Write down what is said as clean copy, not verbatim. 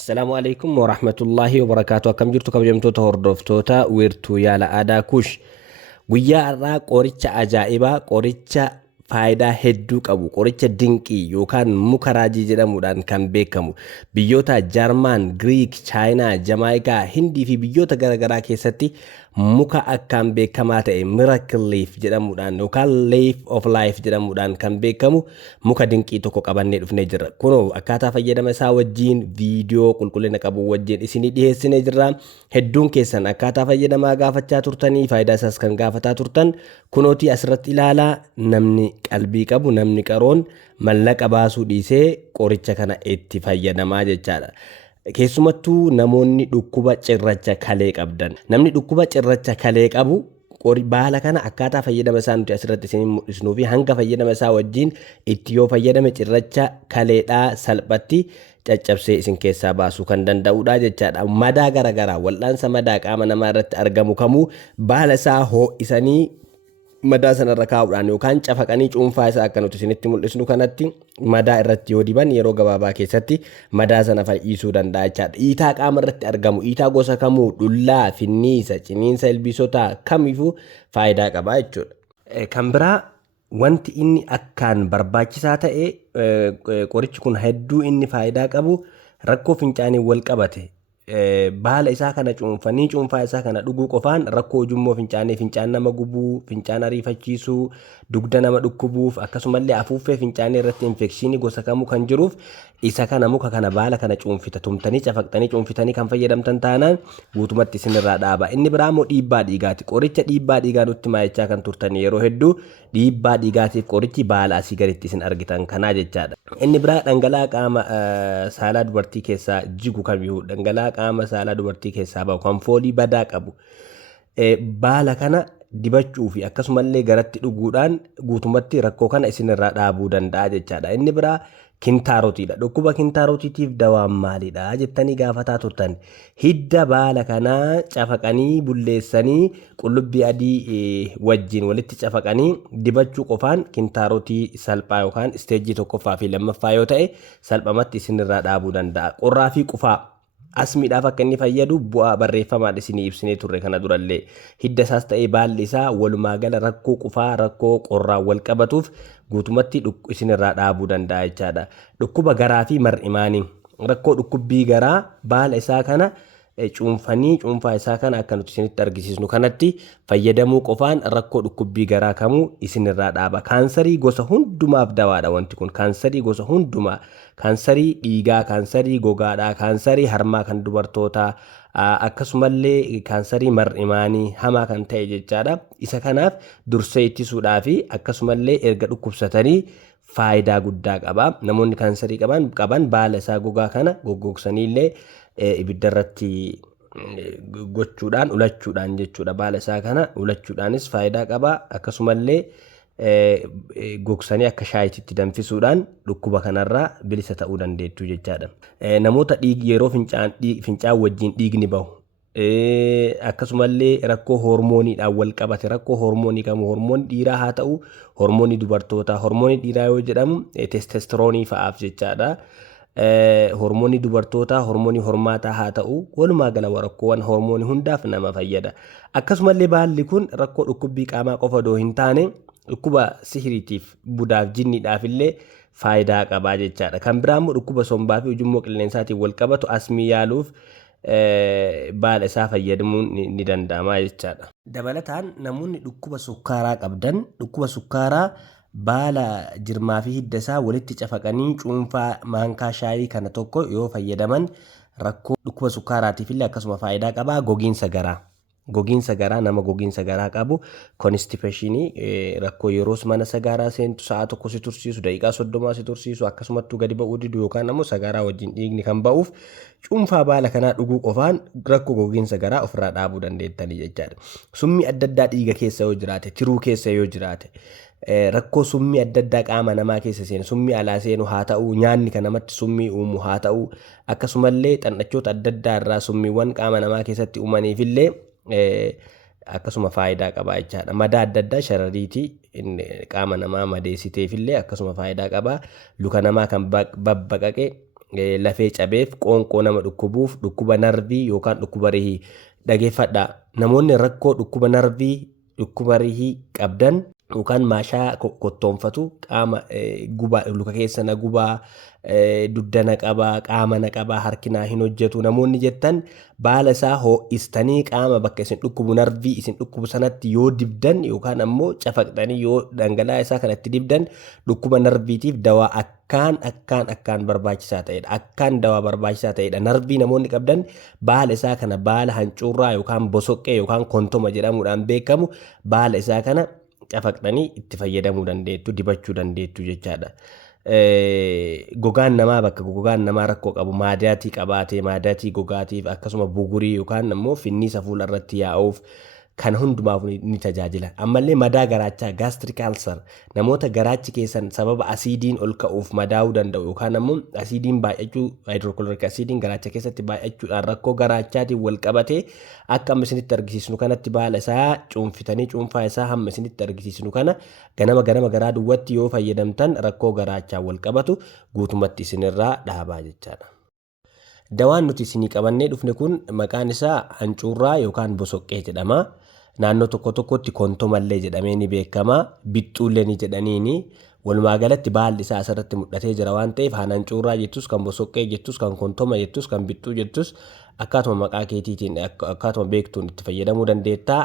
Assalamu alaikum warahmatullahi wabarakatuh. Akkam jirtu kabajamtoota hordoftoota wiirtuu yaala aadaa Kuush. Guyyaa har'aa qoricha ajaa'ibaa, qoricha faayidaa hedduu qabu, qoricha dinqii yookaan muka raajii jedhamuudhaan kan beekamu biyyoota Jarman, Greek, Chaayinaa, Jamaayikaa, Hindii fi biyyoota garaagaraa keessatti muka akkaan beekamaa ta'e miracle leaf jedhamuudhaan yookaan leaf of life jedhamuudhaan kan beekamu muka dinqii tokko qabannee dhufnee jirra. Kunoo akkaataa fayyadama isaa wajjin viidiyoo qulqullina qabu wajjin isinii dhiyeessinee jirra. Hedduun keessan akkaataa fayyadamaa gaafachaa turtanii faayidaa isaas kan gaafataa turtan kunooti asirratti ilaalaa. Namni qalbii qabu, namni qaroon mallaqa baasuu dhiisee qoricha kana itti fayyadamaa jechaadha. Keessumattuu namoonni dhukkuba cirracha kalee qabdan, namni dhukkuba cirracha kalee qabu baala kana akkaataa fayyadama isaa nuti asirratti isin mul'isnuu fi hanga fayyadama isaa wajjin itti yoo fayyadame cirracha kaleedhaa salphatti caccabsee isin keessaa baasuu kan danda'udha jechaadha. Madaa garaagaraa wal'aansa madaa qaama namaa irratti argamu kamuu baala isaa ho'isanii madaa sanarra kaa'uudhaan yookaan cafaqanii cuunfaa isaa akka nuti isinitti mul'isnu kanatti madaa irratti yoo diban yeroo gabaabaa keessatti madaa sana fayyisuu danda'a jechaadha. Dhiitaa qaama irratti argamu, dhiitaa gosa kamuu, dhullaa, finniisa, ciniinsa ilbiisotaa kamiifuu faayidaa qaba jechuudha. Kan biraa wanti inni akkaan barbaachisaa ta'e qorichi kun hedduu inni faayidaa qabu rakkoo fincaanii wal qabate. Baala isaa kana cuunfanii cuunfaa isaa kana dhuguu qofaan rakkoo ujummoo fincaanii, fincaan nama gubuu, fincaan ariifachiisuu, dugda nama dhukkubuuf akkasumallee afuuffee fincaanii irratti infekshinii gosa kamuu kan jiruuf isa kana muka kana baala kana cuunfita tumtanii cafaqxanii cuunfitanii kan fayyadamtan taanaan guutumatti isinirraa dhaaba. Inni biraa immoo dhiibbaa dhiigaati. Qoricha dhiibbaa dhiigaa nutti maayichaa kan turtanii yeroo hedduu dhiibbaa dhiigaatiif qorichi baala asii gaditti isin argitan kanaa jechaadha. Inni biraa dhangala'aa qaama saalaa dubartii keessaa jigu kamiyyuu dhangala'aa qaama saalaa dubartii keessaa bahu kan foolii badaa qabu baala kana dibachuu fi akkasumallee garatti dhuguudhaan guutumatti rakkoo kana isinirraa dhaabuu danda'a jechaadha. Inni biraa kintaarotiidha. Dhukkuba kintaarotiitiif dawaan maalidha jettanii gaafataa turtan. Hidda baala kanaa cafaqanii bulleessanii qullubbii adii wajjin walitti cafaqanii dibachuu qofaan kintaarotii salphaa yookaan isteejii tokkoffaa fi lammaffaa yoo ta'e salphamatti isinirraa dhaabuu danda'a. Qorraa fi qufaa asmiidhaaf akka inni fayyadu bu'aa barreeffamaan isinii ibsinee turre kana durallee hidda isaas ta'ee baalli isaa walumaa gala rakkoo qufaa rakkoo qorraa wal qabatuuf guutumatti isinirraa dhaabuu danda'a jechaadha. Dhukkuba garaa fi mar'imaanii rakkoo dhukkubbii garaa baala isaa kana cuunfanii cuunfaa isaa kana akka nuti isinitti argisiisnu kanatti fayyadamuu qofaan rakkoo dhukkubbii garaa kamuu isinirraa dhaaba. Kaansarii gosa hundumaaf dawaadha wanti kun. Kaansarii gosa hundumaa, kaansarii dhiigaa, kaansarii gogaadhaa, kaansarii harmaa kan dubartootaa akkasumallee kaansarii mar'imaanii hamaa kan ta'e jechaadha. Isa kanaaf dursee ittisuudhaa fi akkasumallee erga dhukkubsatanii faayidaa guddaa qaba. Namoonni kaansarii qaban baala isaa gogaa kana goggogsaniillee ibidda irratti gochuudhaan ulachuudhaan jechuudha. Baala isaa kana ulachuudhaanis faayidaa qaba. Akkasumallee gogsanii akka shaayiitti danfisuudhaan dhukkuba kanarraa bilisa ta'uu dandeettu jechaadha. Namoota yeroo fincaan wajjin dhiigni bahu akkasumallee rakkoo hormooniidhaan wal qabate rakkoo hormoonii kamuu hormoonii dhiiraa haa ta'u hormoonii dubartootaa. Hormoonii dhiiraa yoo jedhamu testosteroonii fa'aaf jechaadha. Hormoonii dubartootaa hormoonii hormaataa haa ta'u walumaa gala rakkoowwan hormoonii hundaaf nama fayyada. Akkasumallee baalli kun rakkoo dhukkubbii qaamaa qofa odoo hin taane dhukkuba sihiriitiif budaaf jinniidhaaf illee faayidaa qabaa jechaadha. Kan biraa immoo dhukkuba sombaa fi ujummoo qilleensaatiin wal qabatu asmii yaaluuf baala isaa fayyadamuun ni danda'ama jechaadha. Dabalataan namoonni dhukkuba sukkaaraa qabdan dhukkuba sukkaaraa baala jirmaa fi hidda isaa walitti cafaqanii cuunfaa maankaa shaayii kana tokko yoo fayyadaman rakkoo dhukkuba sukkaaraatiif illee akkasuma faayidaa qabaa. Gogiinsa garaa nama gogiinsa garaa qabu konistipeshinii rakkoo yeroos mana sagaaraa seentu sa'a tokko si tursiisu daqiiqaa 30 si tursiisu akkasumattuu gadi ba'uu didu yookaan ammoo sagaaraa wajjin dhiigni kan ba'uuf cuunfaa baala kanaa dhuguu qofaan rakkoo gogiinsa garaa ofirraa dhaabuu dandeettanii jechaadha. Summii adda addaa dhiiga keessa yoo jiraate, tiruu keessa yoo jiraate, rakkoo summii adda addaa qaama namaa keessa seenu, summii alaa seenu haa ta'u, nyaanni kan namatti summii uumu haa ta'u, akkasumallee xannachoota adda addaa irraa summiiwwan qaama namaa keessatti uumaniifillee akkasuma faayidaa qaba jechaadha. Madaa adda addaa sharariitii qaama namaa madeessiteefillee akkasuma faayidaa qaba. Luka namaa kan babbaqaqe lafee cabeef, qoonqoo nama dhukkubuuf, dhukkuba narvii yookaan dhukkuba rihii. Dhageeffadhaa, namoonni rakkoo dhukkuba narvii, dhukkuba rihii qabdan yookaan maashaa kottoonfatu, qaama gubaa, luka keessa na gubaa, dugda na qabaa, qaama na qabaa, harki naa hin hojjetu namoonni jettan baala isaa ho'istanii qaama bakka isin dhukkubu narvii isin dhukkubu sanatti yoo dibdan yookaan ammoo cafaqxanii yoo dhangala'aa isaa kanatti dibdan dhukkuba narviitiif dawaa akkaan barbaachisaa ta'edha. Akkaan dawaa barbaachisaa ta'edha. Narvii namoonni qabdan baala isaa kana baala hancuurraa yookaan bosoqqee yookaan kontoma jedhamuudhaan beekamu baala isaa kana cafaqxanii itti fayyadamuu dandeettu, dibachuu dandeettu jechaadha. Gogaan namaa bakka gogaan namaa rakkoo qabu maadaatii qabaatee maadaatii gogaatiif akkasuma bugurii yookaan ammoo finniisa fuula irratti yaa'uuf kan hundumaaf ni tajaajila. Ammallee madaa garaachaa gastric ulcer namoota garaachi keessan sababa asiidiin ol ka'uuf madaa'uu danda'u yookaan ammoo asiidiin baay'achuu hydrochloric acidiin garaacha keessatti baay'achuudhaan rakkoo garaachaatiin wal qabatee akka amma isinitti argisiisnu kanatti baala isaa cuunfitanii cuunfaa isaa hamma isinitti argisiisnu kana ganama garaa duwwaatti yoo fayyadamtan rakkoo garaachaa wal qabatu guutumatti isinirraa dhaabaa jechaadha. Dawaan nuti isinii qabannee dhufne kun maqaan isaa hancuurraa yookaan bosoqqee jedhama. Naannoo tokkotti kontomallee jedhamee ni beekama. Bixxuullee ni jedhaniini. Walumaa galatti baalli isaa asirratti mul'atee jira waan ta'eef hancuurraa jettus kan bosoqqee jettus kan kontoma jettus kan bixxuu jettus akkaatuma maqaa keetiitiin akkaatuma beektuun itti fayyadamuu dandeetta.